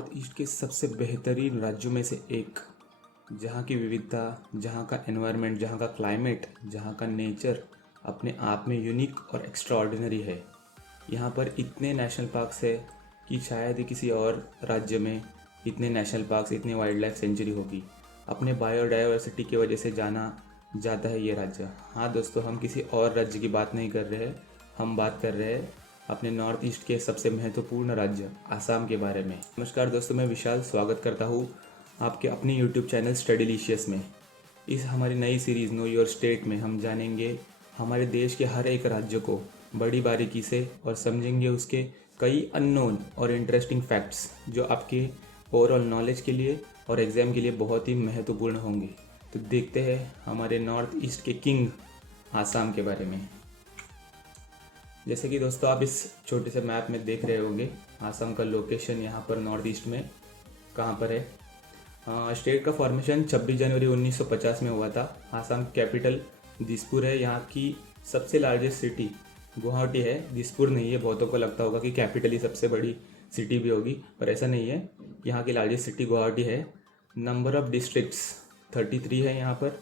North east के सबसे बेहतरीन राज्यों में से एक, जहाँ की विविधता, जहाँ का एनवायरनमेंट, जहाँ का क्लाइमेट, जहाँ का नेचर अपने आप में यूनिक और एक्स्ट्राऑर्डिनरी है। यहाँ पर इतने नेशनल पार्क्स है कि शायद ही किसी और राज्य में इतने नेशनल पार्क्स, इतनी वाइल्ड लाइफ सेंचुरी होगी। अपने बायोडाइवर्सिटी की वजह से जाना जाता है ये राज्य। हाँ दोस्तों, हम किसी और राज्य की बात नहीं कर रहे हैं, हम बात कर रहे हैं अपने नॉर्थ ईस्ट के सबसे महत्वपूर्ण राज्य आसाम के बारे में। नमस्कार दोस्तों, मैं विशाल स्वागत करता हूँ आपके अपनी यूट्यूब चैनल स्टडीलिशियस में। इस हमारी नई सीरीज़ नो योर स्टेट में हम जानेंगे हमारे देश के हर एक राज्य को बड़ी बारीकी से और समझेंगे उसके कई अननोन और इंटरेस्टिंग फैक्ट्स जो आपके ओवरऑल नॉलेज के लिए और एग्ज़ाम के लिए बहुत ही महत्वपूर्ण होंगे। तो देखते हैं हमारे नॉर्थ ईस्ट के किंग आसाम के बारे में। जैसे कि दोस्तों आप इस छोटे से मैप में देख रहे होंगे, आसाम का लोकेशन यहाँ पर नॉर्थ ईस्ट में कहाँ पर है। स्टेट का फॉर्मेशन 26 जनवरी 1950 में हुआ था। आसाम कैपिटल दिसपुर है। यहाँ की सबसे लार्जेस्ट सिटी गुवाहाटी है, दिसपुर नहीं है। बहुतों को लगता होगा कि कैपिटल ही सबसे बड़ी सिटी भी होगी, पर ऐसा नहीं है। यहाँ की लार्जेस्ट सिटी गुवाहाटी है। नंबर ऑफ डिस्ट्रिक्ट्स 33 है यहाँ पर।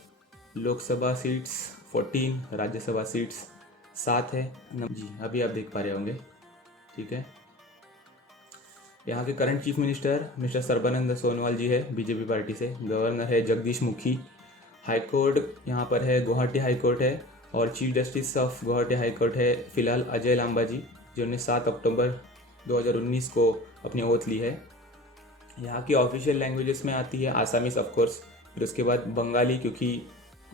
लोकसभा सीट्स 14, राज्यसभा सीट्स 7 है जी, अभी आप देख पा रहे होंगे। ठीक है, यहाँ के current chief minister mister Sarbananda Sonowal ji है, बीजेपी पार्टी से। गवर्नर है जगदीश मुखी। हाई कोर्ट यहाँ पर है, गुवाहाटी हाई कोर्ट है। और chief justice of Guwahati high court है फिलहाल अजय लांबा जी, जिन्होंने 7 अक्टूबर 2019 को अपनी ओथ ली है। यहाँ की ऑफिशियल लैंग्वेजेस में आती है आसामीज ऑफ कोर्स, फिर उसके बाद बंगाली, क्योंकि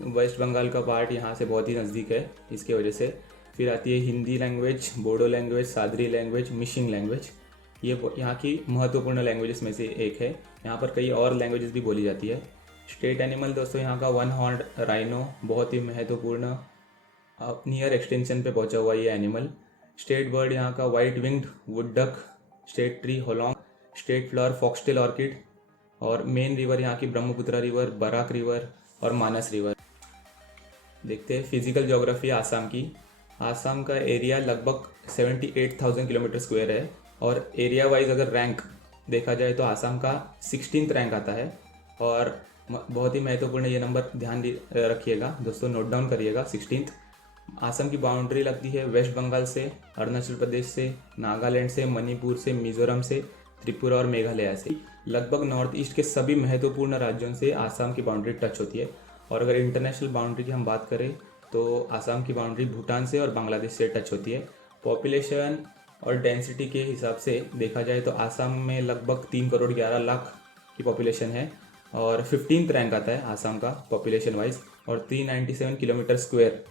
वेस्ट बंगाल का पार्ट यहाँ से बहुत ही नज़दीक है इसके वजह से। फिर आती है Hindi language, Bodo language, Sadri language, Mising language. ये यहाँ की महत्वपूर्ण लैंग्वेजेस में से एक है। यहाँ पर कई और लैंग्वेजेस भी बोली जाती है। स्टेट एनिमल दोस्तों यहाँ का वन हॉर्न राइनो, बहुत ही महत्वपूर्ण नियर एक्सटेंशन पे पहुँचा हुआ ये एनिमल। स्टेट बर्ड यहाँ का white winged wood duck. State tree Hollong. State flower foxtail orchid. और मेन रिवर यहाँ की ब्रह्मपुत्र रिवर, बराक रिवर और मानस रिवर। देखते हैं फिजिकल ज्योग्राफी आसाम की। आसाम का एरिया लगभग 78,000 किलोमीटर स्क्वायर है। और एरिया वाइज अगर रैंक देखा जाए तो आसाम का 16th रैंक आता है। और बहुत ही महत्वपूर्ण ये नंबर ध्यान रखिएगा दोस्तों, नोट डाउन करिएगा। 16th आसाम की बाउंड्री लगती है वेस्ट बंगाल से, अरुणाचल प्रदेश से, नागालैंड से, मणिपुर से, मिजोरम से, त्रिपुरा और मेघालय से। लगभग नॉर्थ ईस्ट के सभी महत्वपूर्ण राज्यों से आसाम की बाउंड्री टच होती है। और अगर इंटरनेशनल बाउंड्री की हम बात करें तो आसाम की बाउंड्री भूटान से और बांग्लादेश से टच होती है। पॉपुलेशन और डेंसिटी के हिसाब से देखा जाए तो आसाम में लगभग 3 करोड़ 11 लाख की पॉपुलेशन है। और 15th रैंक आता है आसाम का पॉपुलेशन वाइज। और 397 किलोमीटर स्क्वायर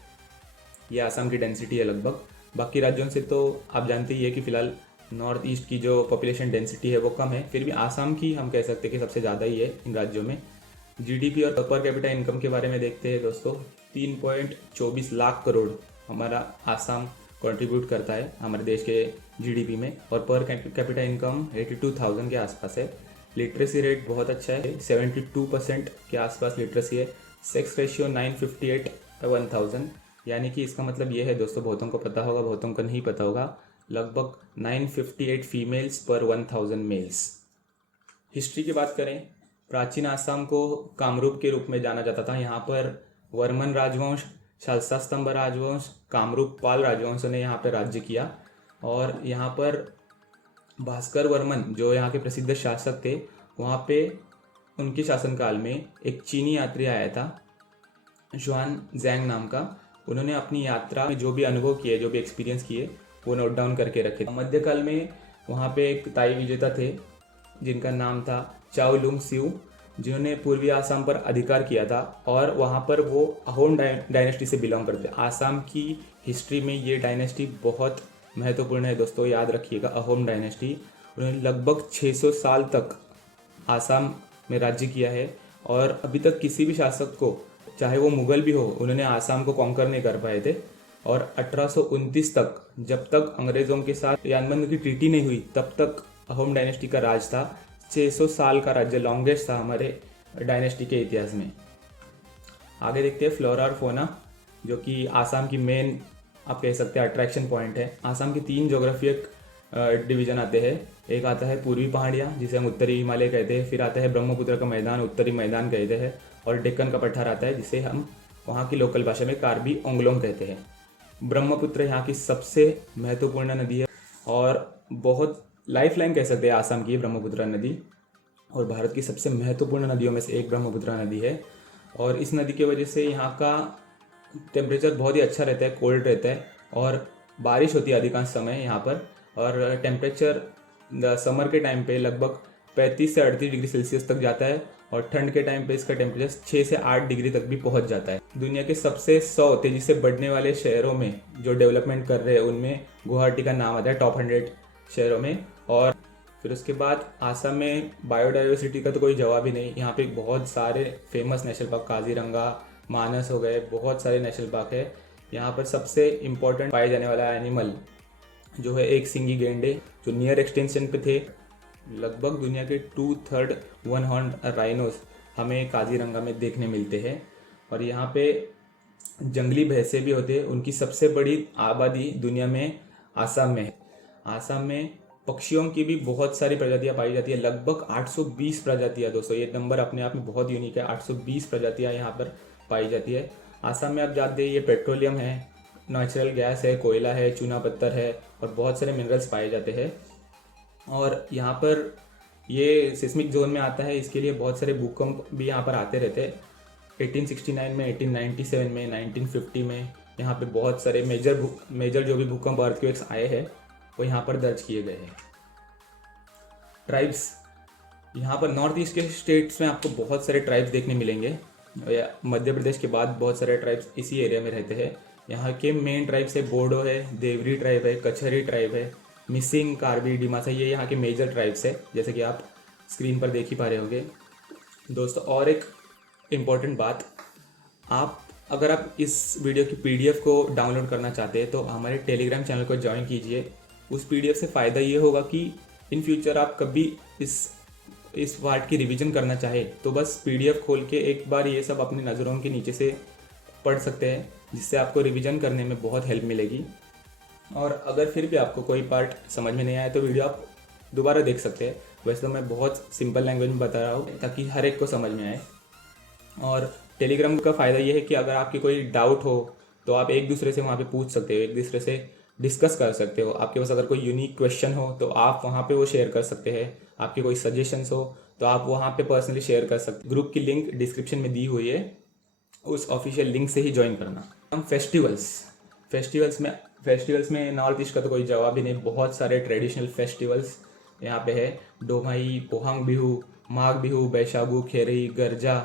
ये आसाम की डेंसिटी है लगभग। बाकी राज्यों से तो आप जानते ही है कि फिलहाल नॉर्थ ईस्ट की जो पॉपुलेशन डेंसिटी है वो कम है, फिर भी आसाम की हम कह सकते हैं कि सबसे ज़्यादा ही है इन राज्यों में। जीडीपी और पर कैपिटा इनकम के बारे में देखते हैं दोस्तों। 3.24 लाख करोड़ हमारा आसाम कंट्रीब्यूट करता है हमारे देश के जीडीपी में। और पर कैपिटा इनकम 82,000 के आसपास है। लिटरेसी रेट बहुत अच्छा है, 72% के आसपास लिटरेसी है। सेक्स रेशियो 958/1000, यानी कि इसका मतलब ये है दोस्तों, बहुतों को पता होगा, बहुतों को नहीं पता होगा, लगभग 958 फीमेल्स पर 1000 मेल्स। हिस्ट्री की बात करें, प्राचीन आसाम को कामरूप के रूप में जाना जाता था। यहाँ पर वर्मन राजवंश, शालसा स्तंभ राजवंश, कामरूप पाल राजवंशों ने यहाँ पर राज्य किया। और यहाँ पर भास्कर वर्मन जो यहाँ के प्रसिद्ध शासक थे, वहाँ पे उनके शासनकाल में एक चीनी यात्री आया था जुआन जैंग नाम का। उन्होंने अपनी यात्रा में जो भी अनुभव किए, जो भी एक्सपीरियंस किए, वो नोट डाउन करके रखे। मध्यकाल में वहाँ पे एक ताई विजेता थे जिनका नाम था चाउ लुंग सिउ, जिन्होंने पूर्वी आसाम पर अधिकार किया था। और वहाँ पर वो अहोम डायनेस्टी से बिलोंग करते थे। आसाम की हिस्ट्री में ये डायनेस्टी बहुत महत्वपूर्ण है दोस्तों, याद रखिएगा, अहोम डायनेस्टी। उन्होंने लगभग 600 साल तक आसाम में राज्य किया है। और अभी तक किसी भी शासक को, चाहे वो मुगल भी हो, उन्होंने आसाम को कॉन्कर नहीं कर पाए थे। और 1829 तक, जब तक अंग्रेज़ों के साथ यानबंद की ट्रीटी नहीं हुई, तब तक अहोम डायनेस्टी का राज था। 600 साल का राज्य लॉन्गेस्ट था हमारे डायनेस्टी के इतिहास में। आगे देखते हैं फ्लोरा और फोना, जो कि आसाम की मेन आप कह सकते हैं अट्रैक्शन पॉइंट है। आसाम की 3 जोग्राफिक डिवीज़न आते हैं। एक आता है पूर्वी पहाड़ियाँ जिसे हम उत्तरी हिमालय कहते हैं, फिर आता है ब्रह्मपुत्र का मैदान, उत्तरी मैदान कहते हैं, और डेक्कन का पठार आता है जिसे हम वहाँ की लोकल भाषा में कार्बी ओंगलोंग कहते हैं। ब्रह्मपुत्र यहाँ की सबसे महत्वपूर्ण नदी है और बहुत लाइफ लाइन कह सकते हैं आसाम की ब्रह्मपुत्र नदी, और भारत की सबसे महत्वपूर्ण नदियों में से एक ब्रह्मपुत्र नदी है। और इस नदी की वजह से यहाँ का टेम्परेचर बहुत ही अच्छा रहता है, कोल्ड रहता है, और बारिश होती है अधिकांश समय यहाँ पर। और टेम्परेचर समर के टाइम पे लगभग 35 से 38 डिग्री सेल्सियस तक जाता है, और ठंड के टाइम पे इसका टेम्परेचर 6 से 8 डिग्री तक भी पहुँच जाता है। दुनिया के सबसे 100 तेजी से बढ़ने वाले शहरों में जो डेवलपमेंट कर रहे हैं उनमें गुवाहाटी का नाम आता है टॉप 100 शहरों में। और फिर उसके बाद आसाम में बायोडाइवर्सिटी का तो कोई जवाब ही नहीं। यहाँ पे बहुत सारे फेमस नेशनल पार्क, काजीरंगा, मानस हो गए, बहुत सारे नेशनल पार्क है। यहाँ पर सबसे इम्पोर्टेंट पाए जाने वाला एनिमल जो है एक सिंगी गैंडे, जो नियर एक्सटेंशन पे थे। लगभग दुनिया के 2/3 वन हॉर्न राइनोस हमें काजीरंगा में देखने मिलते हैं। और यहाँ पे जंगली भैंसे भी होते हैं। उनकी सबसे बड़ी आबादी दुनिया में आसाम में है। आसाम में पक्षियों की भी बहुत सारी प्रजातियां पाई जाती है, लगभग 820 प्रजातियां। दोस्तों ये नंबर अपने आप में बहुत यूनिक है, 820 प्रजातियां यहाँ पर पाई जाती है। आसाम में आप जानते हैं ये पेट्रोलियम है, नेचुरल गैस है, कोयला है, चूना पत्थर है, और बहुत सारे मिनरल्स पाए जाते हैं। और यहाँ पर ये सिस्मिक जोन में आता है, इसके लिए बहुत सारे भूकंप भी यहाँ पर आते रहते हैं। 1869 में, 1897 में, 1950 में यहाँ पे बहुत सारे मेजर जो भी भूकंप अर्थक्वेक्स आए हैं वो यहाँ पर दर्ज किए गए हैं। ट्राइब्स, यहाँ पर नॉर्थ ईस्ट के स्टेट्स में आपको बहुत सारे ट्राइब्स देखने मिलेंगे। मध्य प्रदेश के बाद बहुत सारे ट्राइब्स इसी एरिया में रहते हैं। यहाँ के मेन ट्राइब्स है बोडो है, देवरी ट्राइब है, कछरी ट्राइब है, मिसिंग, कार्बी, डिमासा, ये यहाँ के मेजर ट्राइब्स है, जैसे कि आप स्क्रीन पर देख ही पा रहे होंगे। दोस्तों और एक इम्पॉर्टेंट बात, अगर आप इस वीडियो की PDF को डाउनलोड करना चाहते हैं तो हमारे टेलीग्राम चैनल को ज्वाइन कीजिए। उस PDF से फ़ायदा ये होगा कि इन फ्यूचर आप कभी इस पार्ट की रिवीजन करना चाहे तो बस PDF खोल के एक बार ये सब अपनी नज़रों के नीचे से पढ़ सकते हैं, जिससे आपको रिवीजन करने में बहुत हेल्प मिलेगी। और अगर फिर भी आपको कोई पार्ट समझ में नहीं आया तो वीडियो आप दोबारा देख सकते हैं। वैसे तो मैं बहुत सिंपल लैंग्वेज में बता रहा हूँ ताकि हर एक को समझ में आए। और टेलीग्राम का फ़ायदा ये है कि अगर आपके कोई डाउट हो तो आप एक दूसरे से वहाँ पे पूछ सकते हो, एक दूसरे से डिस्कस कर सकते हो। आपके पास अगर कोई यूनिक क्वेश्चन हो तो आप वहाँ पे वो शेयर कर सकते हैं। आपके कोई सजेशंस हो तो आप वहाँ पे पर्सनली शेयर कर सकते। ग्रुप की लिंक डिस्क्रिप्शन में दी हुई है, उस ऑफिशियल लिंक से ही ज्वाइन करना। हम फेस्टिवल्स में नॉर्थ ईस्ट का तो कोई जवाब ही नहीं। बहुत सारे ट्रेडिशनल फेस्टिवल्स यहाँ पे है। डोमाई, पोहांग बिहू, माघ बिहू, बैशागु, खेरी, गर्जा,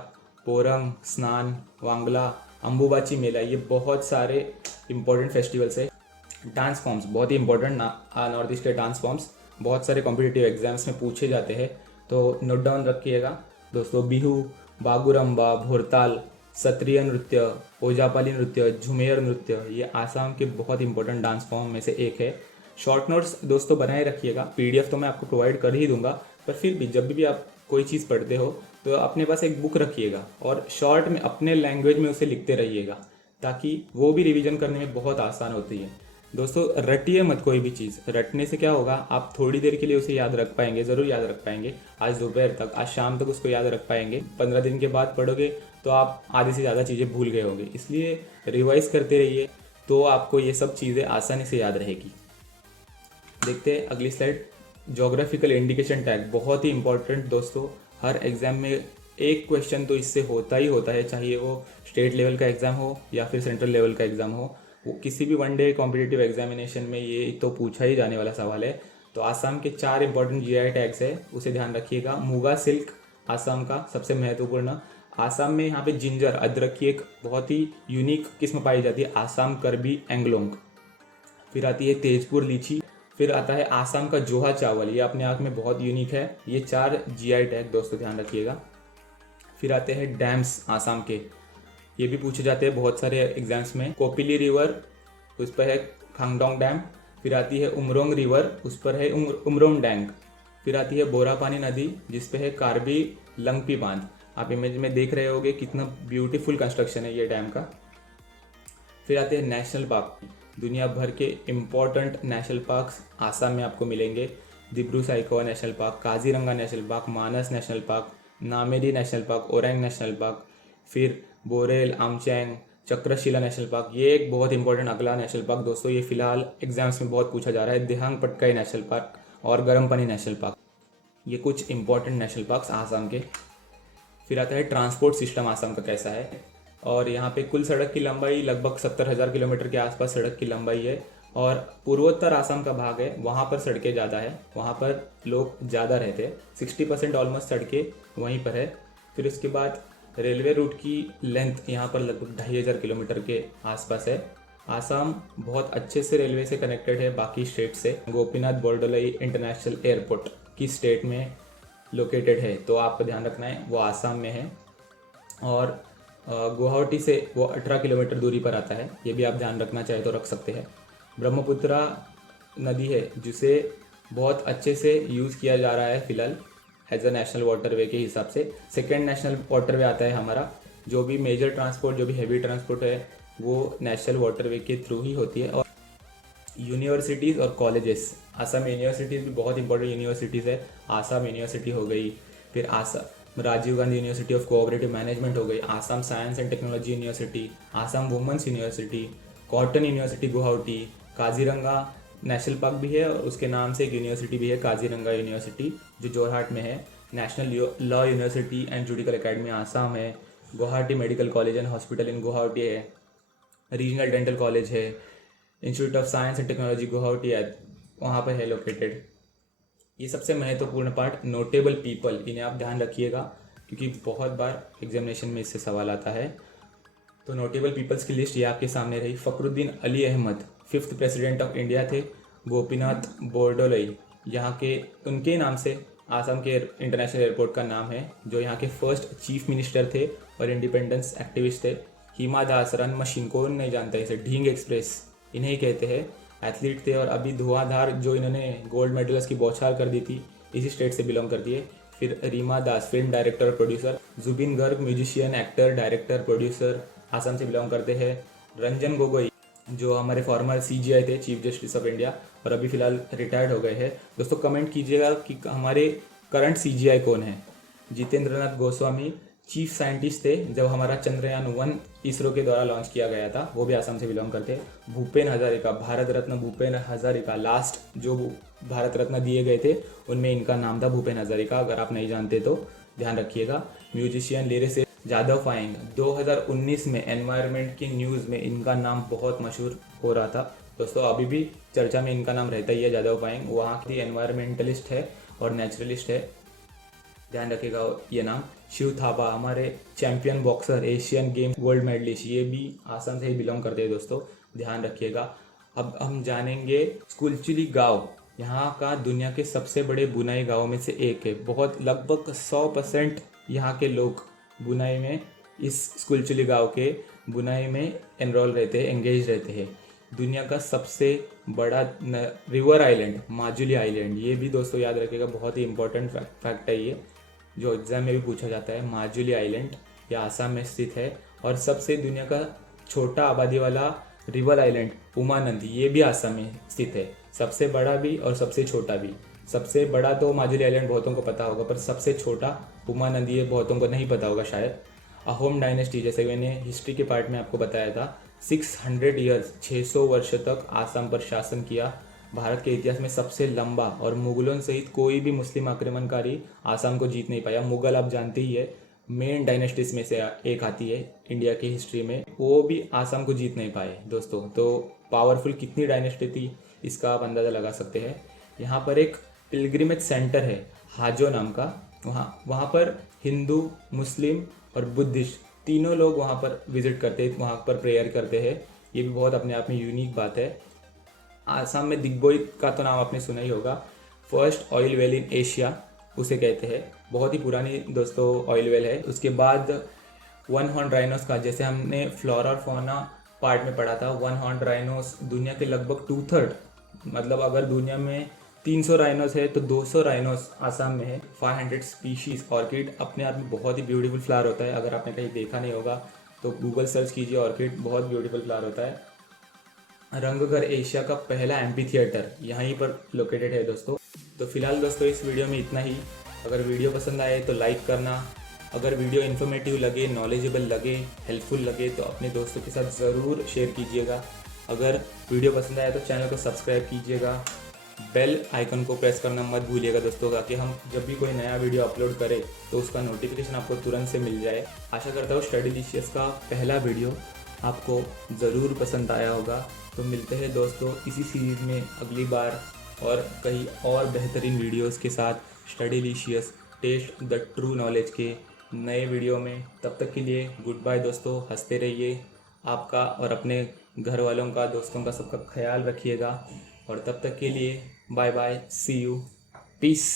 पोरंग, स्नान, वांगला, अंबुबाची मेला, ये बहुत सारे इम्पोर्टेंट फेस्टिवल्स है। डांस फॉर्म्स बहुत ही इंपॉर्टेंट नॉर्थ ईस्ट के डांस फॉर्म्स बहुत सारे कॉम्पिटिटिव एग्जाम्स में पूछे जाते हैं, तो नोट डाउन रखिएगा दोस्तों। बिहू, बागुरम्बा, भोरताल, सत्रिय नृत्य, ओजापाली नृत्य, झुमेर नृत्य, ये आसाम के बहुत इंपॉर्टेंट डांस फॉर्म में से एक है। शॉर्ट नोट्स दोस्तों बनाए रखिएगा। PDF तो मैं आपको प्रोवाइड कर ही दूंगा, पर फिर भी जब भी आप कोई चीज़ पढ़ते हो तो अपने पास एक बुक रखिएगा और शॉर्ट में अपने लैंग्वेज में उसे लिखते रहिएगा, ताकि वो भी रिवीजन करने में बहुत आसान होती है। दोस्तों रटिए मत कोई भी चीज़। रटने से क्या होगा, आप थोड़ी देर के लिए उसे याद रख पाएंगे, ज़रूर याद रख पाएंगे। आज दोपहर तक, आज शाम तक उसको याद रख पाएंगे। 15 दिन के बाद पढ़ोगे तो आप आधे से ज़्यादा चीज़ें भूल गए होंगे। इसलिए रिवाइज करते रहिए तो आपको ये सब चीज़ें आसानी से याद रहेगी। देखते हैं अगली स्लाइड। ज्योग्राफिकल इंडिकेशन टैग बहुत ही इंपॉर्टेंट दोस्तों। हर एग्ज़ाम में एक क्वेश्चन तो इससे होता ही होता है, चाहे वो स्टेट लेवल का एग्ज़ाम हो या फिर सेंट्रल लेवल का एग्ज़ाम हो। वो किसी भी वनडे कॉम्पिटिटिव एग्जामिनेशन में ये तो पूछा ही जाने वाला सवाल है। तो आसाम के 4 इंपॉर्टेंट GI टैग्स है, उसे ध्यान रखिएगा। मुगा सिल्क आसाम का सबसे महत्वपूर्ण। आसाम में यहाँ पे जिंजर, अदरक की एक बहुत ही यूनिक किस्म पाई जाती है, आसाम करबी एंगलोंग। फिर आती है तेजपुर लीची। फिर आता है आसाम का जोहा चावल, ये अपने आप में बहुत यूनिक है। ये 4 GI टैग दोस्तों ध्यान रखिएगा। फिर आते हैं डैम्स आसाम के, ये भी पूछे जाते हैं बहुत सारे एग्जाम्स में। कोपिली रिवर, उस पर है खांगडोंग डैम। फिर आती है उमरोंग रिवर, उस पर है उमरोंग डैंग। फिर आती है बोरापानी नदी, जिस पे है कार्बी लंगपी बांध। आप इमेज में देख रहे होगे कितना ब्यूटीफुल कंस्ट्रक्शन है ये डैम का। फिर आते हैं नेशनल पार्क। दुनिया भर के इम्पोर्टेंट नेशनल पार्क्स आसाम में आपको मिलेंगे। Dibru Saikhowa national park, Kaziranga national park, Manas national park, Nameri national park, Orang national park, फिर बोरेल, आमचैंग, चक्रशिला नेशनल पार्क। ये एक बहुत इंपॉर्टेंट अगला नेशनल पार्क दोस्तों, ये फिलहाल एग्जाम्स में बहुत पूछा जा रहा है, दिहांग पटकाई नेशनल पार्क और गरमपनी नेशनल पार्क। ये कुछ इंपॉर्टेंट नेशनल पार्क्स आसाम के। फिर आता है ट्रांसपोर्ट सिस्टम आसाम का कैसा है। और यहाँ पे कुल सड़क की लंबाई लगभग 70,000 किलोमीटर के आसपास सड़क की लंबाई है। और पूर्वोत्तर आसाम का भाग है, वहाँ पर सड़कें ज़्यादा है, वहाँ पर लोग ज़्यादा रहते हैं। 60% ऑलमोस्ट सड़कें वहीं पर है। फिर उसके बाद रेलवे रूट की लेंथ यहाँ पर लगभग 2,500 किलोमीटर के आसपास है। आसाम बहुत अच्छे से रेलवे से कनेक्टेड है बाकी स्टेट से। गोपीनाथ बोरदोलई इंटरनेशनल एयरपोर्ट किस स्टेट में लोकेटेड है तो आपको ध्यान रखना है, वो आसाम में है। और गुवाहाटी से वो 18 किलोमीटर दूरी पर आता है, ये भी आप ध्यान रखना चाहे तो रख सकते हैं। ब्रह्मपुत्रा नदी है जिसे बहुत अच्छे से यूज़ किया जा रहा है फिलहाल एज अ नेशनल वाटरवे के हिसाब से। सेकेंड नेशनल वाटरवे आता है हमारा। जो भी मेजर ट्रांसपोर्ट, जो भी हैवी ट्रांसपोर्ट है वो नेशनल वाटरवे के थ्रू ही होती है। और यूनिवर्सिटीज़ और कॉलेजेस, आसाम यूनिवर्सिटीज़ भी बहुत इंपॉर्टेंट यूनिवर्सिटीज़ है। आसाम यूनिवर्सिटी हो गई, फिर Assam Rajiv Gandhi university of cooperative management हो गई, Assam science and technology university, Assam women's university, Cotton university Guwahati, Kaziranga national park भी है और उसके नाम से एक यूनिवर्सिटी भी है काजीरंगा यूनिवर्सिटी जो जोरहाट में है। National law university and judicial academy Assam है। Guwahati medical college and hospital in Guwahati है। रीजनल डेंटल कॉलेज है। Institute of science and technology Guwahati है, वहाँ पर है लोकेटेड। ये सबसे महत्वपूर्ण पार्ट नोटेबल पीपल, इन्हें आप ध्यान रखिएगा क्योंकि बहुत बार एग्जामिनेशन में इससे सवाल आता है। तो नोटेबल पीपल्स की लिस्ट ये आपके सामने रही। Fakhruddin Ali Ahmed 5th president of India थे। गोपीनाथ बोरदोलई यहाँ के, उनके नाम से आसाम के इंटरनेशनल एयरपोर्ट का नाम है, जो यहाँ के फर्स्ट चीफ मिनिस्टर थे और इंडिपेंडेंस एक्टिविस्ट थे। हिमा दास रन मशीन, कौन नहीं जानता इसे, ढींग एक्सप्रेस इन्हें ही कहते हैं। एथलीट थे और अभी धुआंधार जो इन्होंने गोल्ड मेडल्स की बौछार कर दी थी, इसी स्टेट से बिलोंग करती है। फिर रीमा दास फिल्म डायरेक्टर और producer. Zubeen Garg musician, actor, director, producer, Assam से बिलोंग करते हैं। रंजन गोगोई जो हमारे फॉर्मर CGI थे, चीफ जस्टिस ऑफ इंडिया, और अभी फिलहाल रिटायर्ड हो गए हैं। दोस्तों कमेंट कीजिएगा कि हमारे करंट CGI कौन है। जितेंद्र नाथ गोस्वामी चीफ साइंटिस्ट थे जब हमारा चंद्रयान 1 इसरो के द्वारा लॉन्च किया गया था, वो भी आसाम से बिलोंग करते हैं। भूपेन हजारिका, भारत रत्न भूपेन हजारिका, लास्ट जो भारत रत्न दिए गए थे उनमें इनका नाम था भूपेन हजारिका, अगर आप नहीं जानते तो ध्यान रखिएगा। म्यूजिशियन, लिरिसिस्ट जादव पायेंग, 2019 में एनवायरनमेंट की न्यूज़ में इनका नाम बहुत मशहूर हो रहा था। दोस्तों अभी भी चर्चा में इनका नाम रहता ही है, जादव पायेंग। वहाँ की एनवायरमेंटलिस्ट है और नेचुरलिस्ट है, ध्यान रखिएगा ये नाम। शिव थापा हमारे champion boxer, Asian game gold medallist, ये भी आसाम से ही बिलोंग करते हैं दोस्तों, ध्यान रखिएगा। अब हम जानेंगे स्कुलचुली गांव, यहाँ का दुनिया के सबसे बड़े बुनाई गाँव में से एक है। बहुत लगभग 100% यहाँ के लोग बुनाई में, इस स्कुलचुली गांव के बुनाई में एनरोल रहते हैं, एंगेज रहते हैं। दुनिया का सबसे बड़ा रिवर आइलैंड माजुली आइलैंड, ये भी दोस्तों याद रखिएगा, बहुत ही इंपॉर्टेंट फैक्ट है ये, जो एग्जाम में भी पूछा जाता है। माजुली आइलैंड ये आसाम में स्थित है। और सबसे दुनिया का छोटा आबादी वाला रिवर आइलैंड उमानंद, ये भी आसाम में स्थित है। सबसे बड़ा भी और सबसे छोटा भी। सबसे बड़ा तो माजुली आइलैंड बहुतों को पता होगा, पर सबसे छोटा उमानंद ये बहुतों को नहीं पता होगा शायद। अहोम डायनेस्टी, जैसे मैंने हिस्ट्री के पार्ट में आपको बताया था, 600 ईयर्स 600 वर्ष तक आसाम पर शासन किया। भारत के इतिहास में सबसे लंबा, और मुगलों सहित कोई भी मुस्लिम आक्रमणकारी आसाम को जीत नहीं पाया। मुगल आप जानते ही है, मेन डायनेस्टीज में से एक आती है इंडिया की हिस्ट्री में, वो भी आसाम को जीत नहीं पाए दोस्तों। तो पावरफुल कितनी डायनेस्टी थी इसका आप अंदाज़ा लगा सकते हैं। यहाँ पर एक पिलग्रिमेज सेंटर है हाजो नाम का, वहाँ पर हिंदू, मुस्लिम और बुद्धिस्ट तीनों लोग वहाँ पर विजिट करते हैं, वहाँ पर प्रेयर करते हैं। ये भी बहुत अपने आप में यूनिक बात है। आसाम में दिग्बोई का तो नाम आपने सुना ही होगा, first oil well in Asia उसे कहते हैं, बहुत ही पुरानी दोस्तों ऑयल वेल है। उसके बाद वन हॉर्न राइनोस का, जैसे हमने फ्लोरा और फौना पार्ट में पढ़ा था, वन हॉर्न राइनोस दुनिया के लगभग 2/3, मतलब अगर दुनिया में 300 राइनोस है तो 200 राइनोस आसाम में है। 500 स्पीशीज ऑर्किड, अपने आप में बहुत ही ब्यूटीफुल फ्लावर होता है, अगर आपने कहीं देखा नहीं होगा तो गूगल सर्च कीजिए, ऑर्किड बहुत ब्यूटीफुल फ्लावर होता है। रंगघर एशिया का पहला एम्पी थिएटर यहीं पर लोकेटेड है दोस्तों। तो फिलहाल दोस्तों इस वीडियो में इतना ही। अगर वीडियो पसंद आए तो लाइक करना, अगर वीडियो इन्फॉर्मेटिव लगे, नॉलेजेबल लगे, हेल्पफुल लगे तो अपने दोस्तों के साथ ज़रूर शेयर कीजिएगा। अगर वीडियो पसंद आया तो चैनल को सब्सक्राइब कीजिएगा, बेल आइकन को प्रेस करना मत भूलिएगा दोस्तों, ताकि हम जब भी कोई नया वीडियो अपलोड करें तो उसका नोटिफिकेशन आपको तुरंत से मिल जाए। आशा करता हूँ स्टडीलिशियस का पहला वीडियो आपको ज़रूर पसंद आया होगा। तो मिलते हैं दोस्तों इसी सीरीज़ में अगली बार और कई और बेहतरीन वीडियोस के साथ, स्टडीलिशियस टेस्ट द ट्रू नॉलेज के नए वीडियो में। तब तक के लिए गुड बाय दोस्तों, हंसते रहिए, आपका और अपने घर वालों का, दोस्तों का, सबका ख्याल रखिएगा। और तब तक के लिए bye bye, see you, piece.